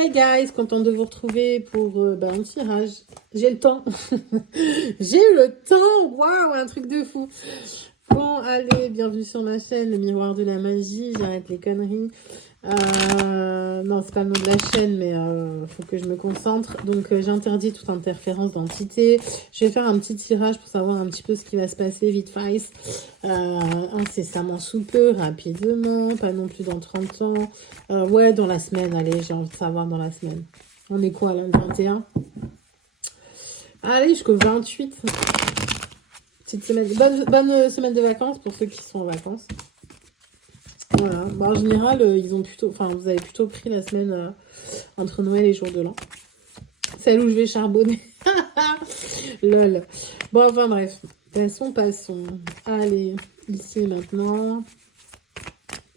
Hey guys, content de vous retrouver pour un tirage. J'ai le temps. J'ai le temps. Waouh, un truc de fou. Bon, allez, bienvenue sur ma chaîne, le miroir de la magie. J'arrête les conneries. Non, c'est pas le nom de la chaîne, mais faut que je me concentre. Donc, j'interdis toute interférence d'entité. Je vais faire un petit tirage pour savoir un petit peu ce qui va se passer vite face. Incessamment sous peu, rapidement, pas non plus dans 30 ans. Ouais, dans la semaine, allez, j'ai envie de savoir dans la semaine. On est quoi là, le 21? Allez, jusqu'au 28. Petite semaine. Bonne semaine de vacances pour ceux qui sont en vacances. Voilà. En général, ils ont plutôt, vous avez plutôt pris la semaine entre Noël et jour de l'an. Celle où je vais charbonner. Lol. Bon, enfin bref. Passons. Allez, ici et maintenant.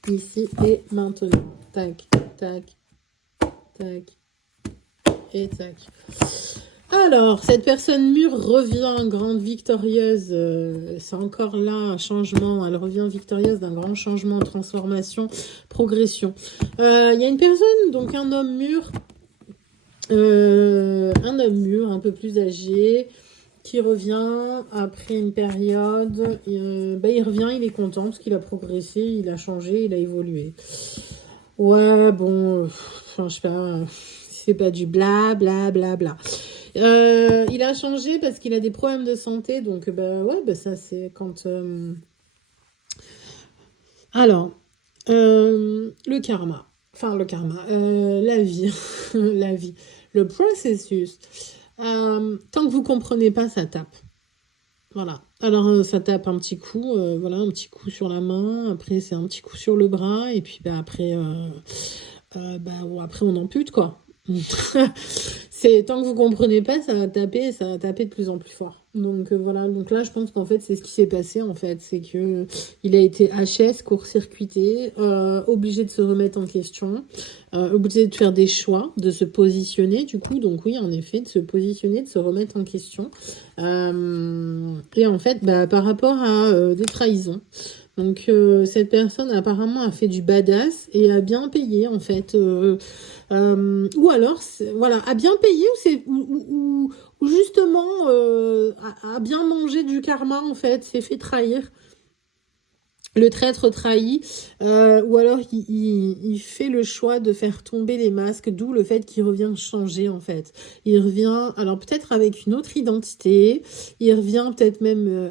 Ici et maintenant. Tac, tac, tac et tac. Alors, cette personne mûre revient grande victorieuse, c'est encore là un changement, elle revient victorieuse d'un grand changement, transformation, progression. Il y a une personne, donc un homme mûr, un peu plus âgé, qui revient après une période, il revient, il est content parce qu'il a progressé, il a changé, il a évolué. Ouais, bon, je sais pas, c'est pas du bla bla bla bla. Il a changé parce qu'il a des problèmes de santé, donc ça c'est quand... Alors, le karma, la vie, la vie, le processus, tant que vous comprenez pas, ça tape. Voilà, alors ça tape un petit coup, un petit coup sur la main, après c'est un petit coup sur le bras, et puis après on ampute quoi. C'est tant que vous comprenez pas, ça va taper de plus en plus fort. Donc voilà, donc là je pense qu'en fait c'est ce qui s'est passé en fait, c'est que il a été HS, court-circuité, obligé de se remettre en question, obligé de faire des choix, de se positionner du coup, donc oui en effet de se positionner, de se remettre en question, et en fait par rapport à des trahisons. Donc cette personne apparemment a fait du badass et a bien payé en fait, ou alors a bien payé ou justement a bien mangé du karma en fait, s'est fait trahir. Le traître trahi, ou alors il fait le choix de faire tomber les masques, d'où le fait qu'il revient changer en fait. Il revient, alors peut-être avec une autre identité, il revient peut-être même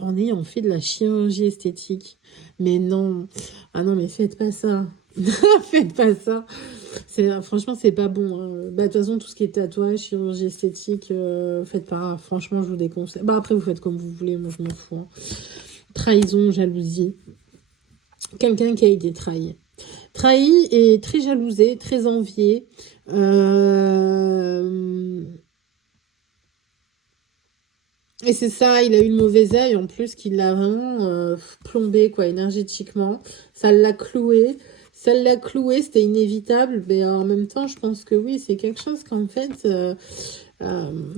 en ayant fait de la chirurgie esthétique. Mais non, ah non mais faites pas ça. Faites pas ça. Franchement, c'est pas bon. Hein. De toute façon, tout ce qui est tatouage, chirurgie esthétique, faites pas. Franchement, je vous déconseille. Après, vous faites comme vous voulez. Moi, je m'en fous. Hein. Trahison, jalousie. Quelqu'un qui a été trahi. Trahi et très jalousé, très envié. Et c'est ça, il a eu le mauvais œil en plus qui l'a vraiment plombé quoi, énergétiquement. Ça l'a cloué. C'était inévitable, mais en même temps, je pense que oui, c'est quelque chose qu'en fait,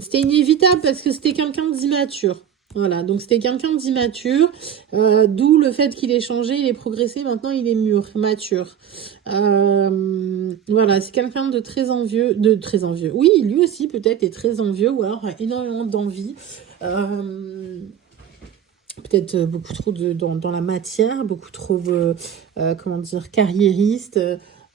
c'était inévitable parce que c'était quelqu'un d'immature. Voilà, donc c'était quelqu'un d'immature, d'où le fait qu'il ait changé, il ait progressé, maintenant il est mûr, mature. Voilà, c'est quelqu'un de très envieux. Oui, lui aussi peut-être est très envieux, ou alors a énormément d'envie. Peut-être beaucoup trop dans la matière, beaucoup trop, carriériste,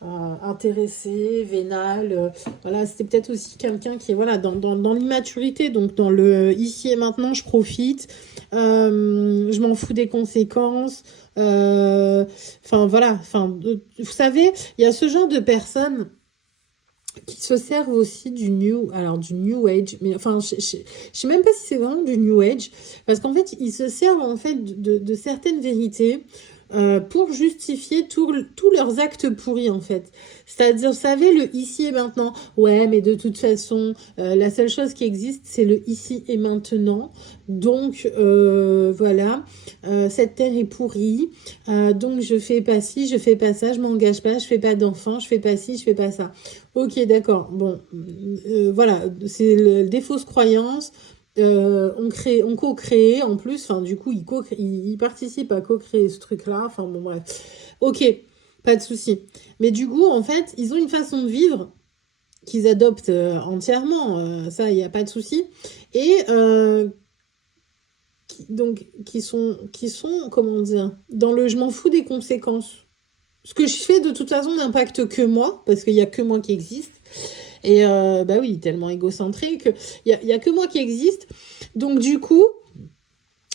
intéressé, vénal. Voilà, c'était peut-être aussi quelqu'un qui est dans l'immaturité, donc dans le ici et maintenant, je profite, je m'en fous des conséquences. Vous savez, il y a ce genre de personnes qui se servent aussi du New Age, mais je sais même pas si c'est vraiment du New Age, parce qu'en fait, ils se servent en fait de certaines vérités pour justifier tous leurs actes pourris en fait. C'est-à-dire, vous savez, le ici et maintenant. Ouais, mais de toute façon, la seule chose qui existe, c'est le ici et maintenant. Donc, cette terre est pourrie. Donc, je fais pas ci, je fais pas ça, je m'engage pas, je fais pas d'enfants, je fais pas ci, je fais pas ça. Ok, d'accord. Bon, c'est des fausses croyances. On co-crée en plus, du coup il participe à co-créer ce truc là, bref, ok, pas de souci, mais du coup en fait ils ont une façon de vivre qu'ils adoptent entièrement, ça, il n'y a pas de souci. Et donc, qui sont, comment dire, dans le je m'en fous des conséquences. Ce que je fais, de toute façon, n'impacte que moi, parce qu'il n'y a que moi qui existe. Et bah oui, tellement égocentrique, il y a que moi qui existe. Donc, du coup,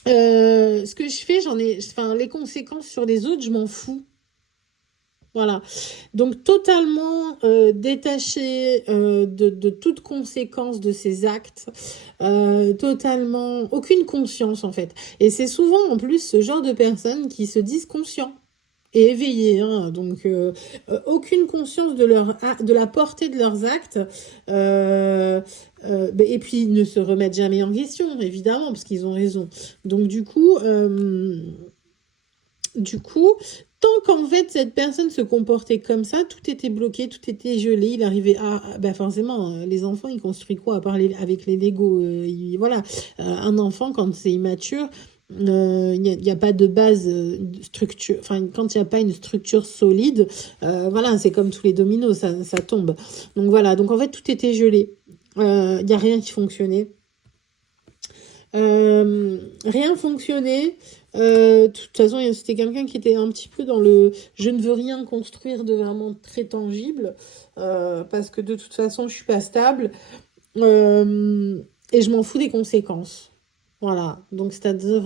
ce que je fais, enfin, les conséquences sur les autres, je m'en fous. Voilà. Donc, totalement détaché de toute conséquence de ces actes. Totalement, aucune conscience, en fait. Et c'est souvent, en plus, ce genre de personnes qui se disent conscients et éveillés, hein. Donc aucune conscience de la portée de leurs actes, et puis ils ne se remettent jamais en question, évidemment, parce qu'ils ont raison. Donc du coup, tant qu'en fait cette personne se comportait comme ça, tout était bloqué, tout était gelé, il arrivait ben forcément, les enfants ils construisent quoi à part avec les Lego, voilà, un enfant quand c'est immature, il n'y a pas de base structure, enfin quand il n'y a pas une structure solide, voilà, c'est comme tous les dominos, ça tombe. Donc voilà, donc en fait tout était gelé, il n'y a rien qui fonctionnait. Rien fonctionnait. De toute façon, c'était quelqu'un qui était un petit peu dans le je ne veux rien construire de vraiment très tangible, parce que de toute façon, je suis pas stable, et je m'en fous des conséquences. Voilà, donc c'est-à-dire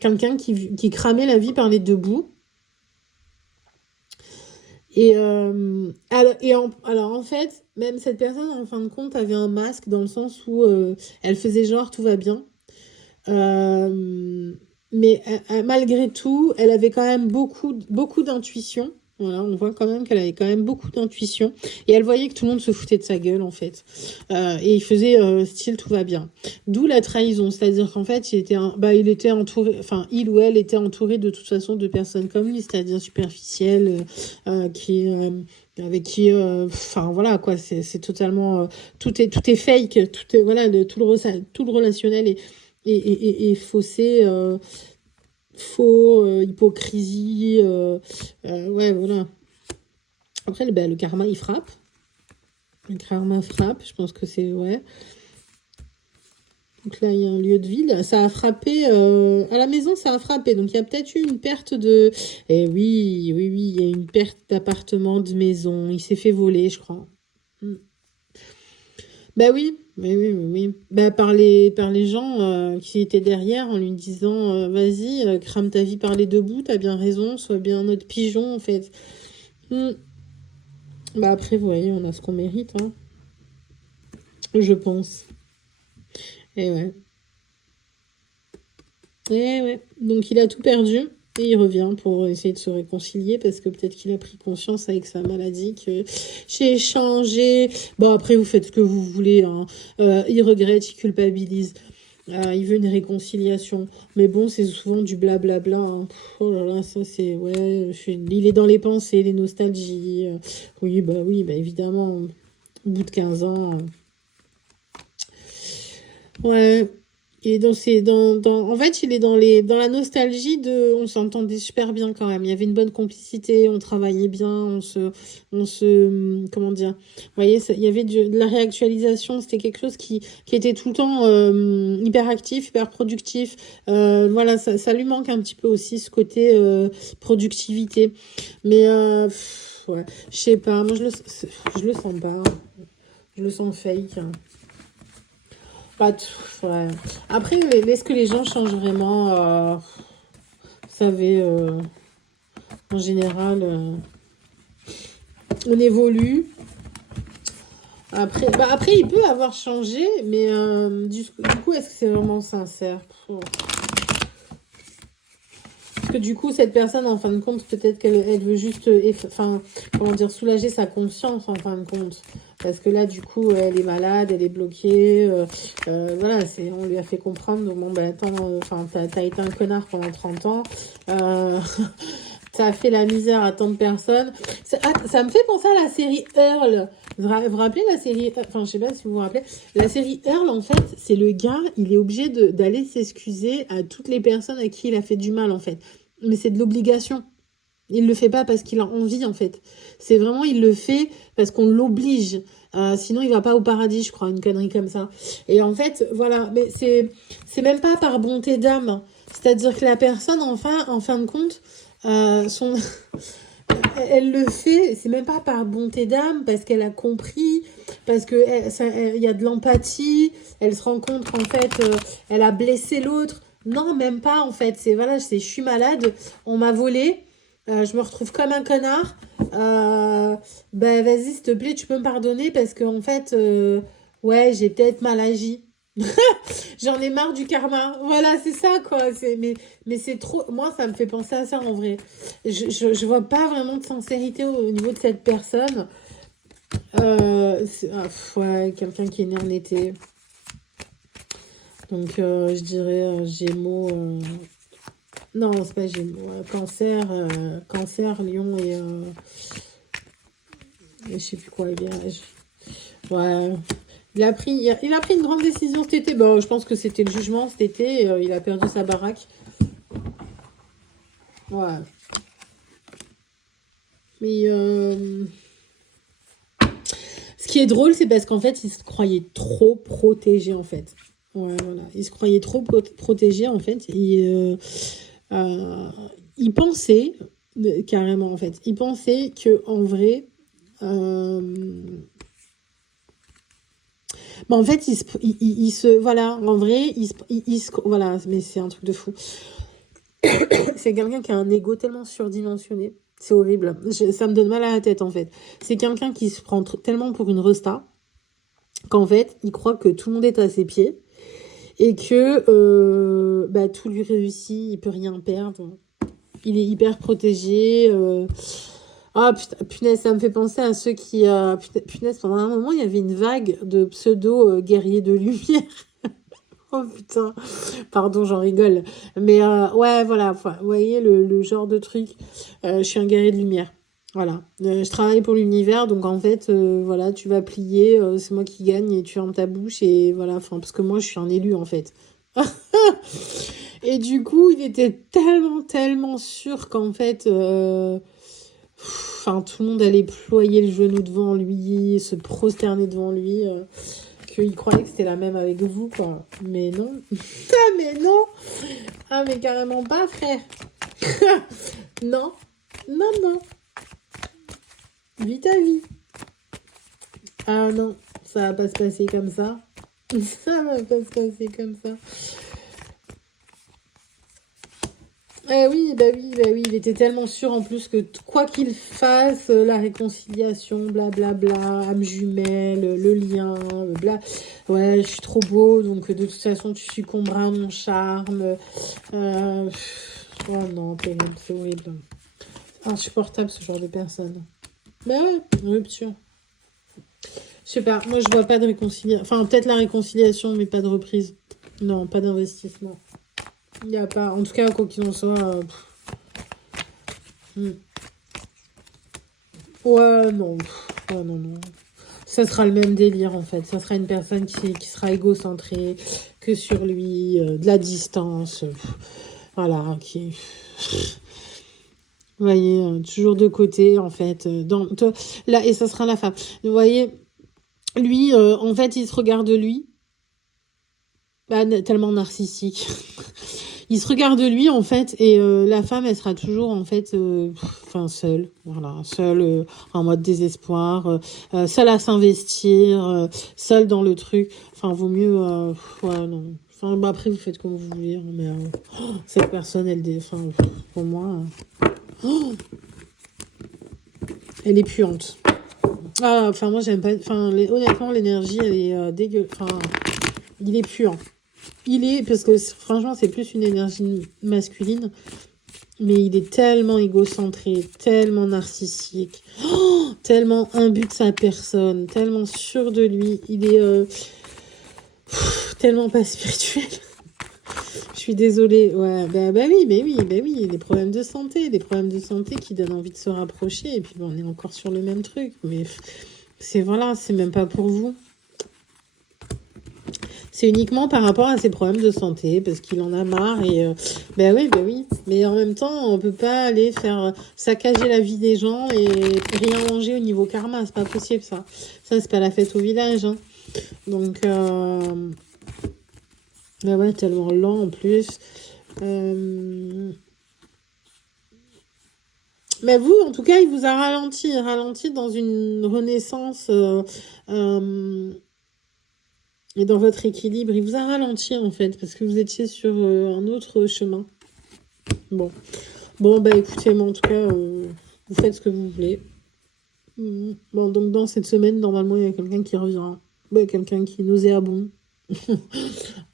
quelqu'un qui cramait la vie par les deux bouts. Et, alors en fait, même cette personne, en fin de compte, avait un masque dans le sens où elle faisait genre tout va bien. Mais malgré tout, elle avait quand même beaucoup d'intuition. Voilà, on voit quand même qu'elle avait quand même beaucoup d'intuition. Et elle voyait que tout le monde se foutait de sa gueule, en fait. Et il faisait style tout va bien. D'où la trahison. C'est-à-dire qu'en fait, il était entouré, enfin, il ou elle était entouré de toute façon de personnes comme lui, c'est-à-dire superficielles, avec qui, enfin voilà quoi, c'est totalement, tout est fake, tout est, voilà, tout le relationnel est faussé, faux, hypocrisie, ouais, voilà. Après, le karma, il frappe. Le karma frappe, je pense que c'est, ouais. Donc là, il y a un lieu de vie. Ça a frappé, à la maison, ça a frappé. Donc il y a peut-être eu une perte de... Eh oui, oui, oui, il y a une perte d'appartement, de maison. Il s'est fait voler, je crois. Bah oui, oui, oui, oui, oui. Bah, par les gens qui étaient derrière en lui disant vas-y, crame ta vie par les deux bouts, t'as bien raison, sois bien notre pigeon en fait. Hmm. Bah après, vous voyez, on a ce qu'on mérite, hein, je pense. Et ouais. Et ouais. Donc il a tout perdu. Et il revient pour essayer de se réconcilier parce que peut-être qu'il a pris conscience avec sa maladie que j'ai changé. Bon, après, vous faites ce que vous voulez, hein. Il regrette, il culpabilise. Il veut une réconciliation. Mais bon, c'est souvent du blablabla, hein. Oh là là, ça c'est... Ouais, il est dans les pensées, les nostalgies. Oui, bah évidemment, au bout de 15 ans. Ouais. Et en fait, il est dans la nostalgie on s'entendait super bien quand même. Il y avait une bonne complicité, on travaillait bien, comment dire. Vous voyez, il y avait de la réactualisation. C'était quelque chose qui était tout le temps hyper actif, hyper productif. Voilà, ça lui manque un petit peu aussi ce côté productivité. Mais ouais, je sais pas. Moi, je le sens pas. Je le sens fake, hein. Ouais. Après, est-ce que les gens changent vraiment vous savez, en général, on évolue. Après, il peut avoir changé, mais du coup, est-ce que c'est vraiment sincère? Parce que du coup, cette personne, en fin de compte, peut-être qu'elle veut juste, enfin, comment dire, soulager sa conscience, en fin de compte. Parce que là, du coup, elle est malade, elle est bloquée. Voilà, on lui a fait comprendre. Donc, bon, ben, attends, enfin, t'as été un connard pendant 30 ans. T'as fait la misère à tant de personnes. Ça me fait penser à la série Earl. Vous rappelez la série... Enfin, je sais pas si vous vous rappelez. La série Earl, en fait, c'est le gars, il est obligé d'aller s'excuser à toutes les personnes à qui il a fait du mal, en fait. Mais c'est de l'obligation. Il le fait pas parce qu'il a envie, en fait. C'est vraiment, il le fait parce qu'on l'oblige. Sinon, il va pas au paradis, je crois, une connerie comme ça. Et en fait, voilà, mais c'est même pas par bonté d'âme. C'est-à-dire que la personne, enfin, en fin de compte, son... elle le fait, c'est même pas par bonté d'âme, parce qu'elle a compris, parce que y a de l'empathie, elle se rend compte qu'en fait, elle a blessé l'autre. Non, même pas, en fait. C'est, voilà, je suis malade, on m'a volé, je me retrouve comme un connard. Bah, vas-y, s'il te plaît, tu peux me pardonner, parce que, en fait, ouais, j'ai peut-être mal agi. J'en ai marre du karma. Voilà, c'est ça, quoi. Mais c'est trop... Moi, ça me fait penser à ça, en vrai. Je vois pas vraiment de sincérité au niveau de cette personne. Ouais, quelqu'un qui est né en été. Donc, je dirais Gémeaux... Non, c'est pas Gémeaux. Cancer, Lion et je sais plus quoi, Vierge. Ouais... Il a pris une grande décision cet été. Bon, je pense que c'était le jugement cet été. Il a perdu sa baraque. Ouais. Mais ce qui est drôle, c'est parce qu'en fait, il se croyait trop protégé, en fait. Ouais, voilà. Il se croyait trop protégé, en fait. Euh, il pensait, carrément, en fait, il pensait que en vrai... bah, en fait, il se... Voilà, en vrai, voilà, mais c'est un truc de fou. C'est quelqu'un qui a un ego tellement surdimensionné. C'est horrible. Ça me donne mal à la tête, en fait. C'est quelqu'un qui se prend tellement pour une resta qu'en fait, il croit que tout le monde est à ses pieds et que bah, tout lui réussit, il peut rien perdre. Il est hyper protégé. Ah, punaise, ça me fait penser à ceux qui... punaise, pendant un moment, il y avait une vague de pseudo-guerriers de lumière. Oh putain, pardon, j'en rigole. Mais ouais, voilà, vous voyez le genre de truc. Je suis un guerrier de lumière. Voilà. Je travaille pour l'univers, donc en fait, voilà, tu vas plier, c'est moi qui gagne et tu fermes ta bouche et voilà, enfin, parce que moi, je suis un élu en fait. Et du coup, il était tellement sûr qu'en fait, enfin, tout le monde allait ployer le genou devant lui, se prosterner devant lui. Qu'il croyait que c'était la même avec vous, quoi. Mais non. Ah, mais non. Ah, mais carrément pas, frère. Non. Non. Vis ta vie. Ah non, ça va pas se passer comme ça. Ça va pas se passer comme ça. Oui, il était tellement sûr en plus que quoi qu'il fasse, la réconciliation, blablabla, âme jumelle, le lien, bla. Ouais, je suis trop beau, donc de toute façon tu succomberas à mon charme. Oh non, terrible, c'est horrible. Insupportable ce genre de personne. Bah ouais, rupture. Je sais pas, moi je vois pas de réconciliation. Enfin, peut-être la réconciliation, mais pas de reprise. Non, pas d'investissement. Il n'y a pas. En tout cas, quoi qu'il en soit. Ouais, non. Ouais, non. Ça sera le même délire en fait. Ça sera une personne qui sera égocentrée, que sur lui, de la distance. Voilà, qui. Vous voyez, toujours de côté en fait. Là, et ça sera la femme. Vous voyez, lui, en fait, il se regarde lui. Bah, tellement narcissique. Il se regarde lui en fait et la femme elle sera toujours en fait seule, voilà, seule en mode désespoir, seule à s'investir, seule dans le truc. Enfin vaut mieux ouais non. Enfin bah, après vous faites comme vous voulez hein, mais cette personne pour moi elle est puante. Ah enfin moi j'aime pas honnêtement l'énergie elle est dégueu il est puant. Parce que franchement, c'est plus une énergie masculine, mais il est tellement égocentré, tellement narcissique, tellement imbu de sa personne, tellement sûr de lui. Il est tellement pas spirituel. Je suis désolée. Ouais, bah oui, des problèmes de santé qui donnent envie de se rapprocher. Et puis on est encore sur le même truc, mais c'est même pas pour vous. C'est uniquement par rapport à ses problèmes de santé, parce qu'il en a marre et ben oui, ben oui. Mais en même temps, on peut pas aller faire saccager la vie des gens et rien manger au niveau karma, c'est pas possible ça. Ça, c'est pas la fête au village, hein. Donc, ben ouais, tellement lent en plus. Mais vous, en tout cas, il vous a ralenti dans une renaissance et dans votre équilibre. Il vous a ralenti en fait, parce que vous étiez sur un autre chemin. Bon, bah écoutez, moi en tout cas, vous faites ce que vous voulez. Bon, donc dans cette semaine, normalement, il y a quelqu'un qui revient. Bah, quelqu'un qui est nauséabond.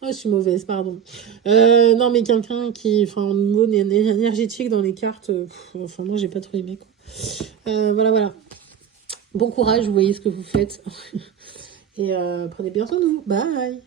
Oh, je suis mauvaise, pardon. Non, mais quelqu'un qui, enfin, au niveau énergétique dans les cartes, enfin, moi, j'ai pas trop aimé, quoi. Voilà. Bon courage, vous voyez ce que vous faites. Et prenez bien soin de vous. Bye!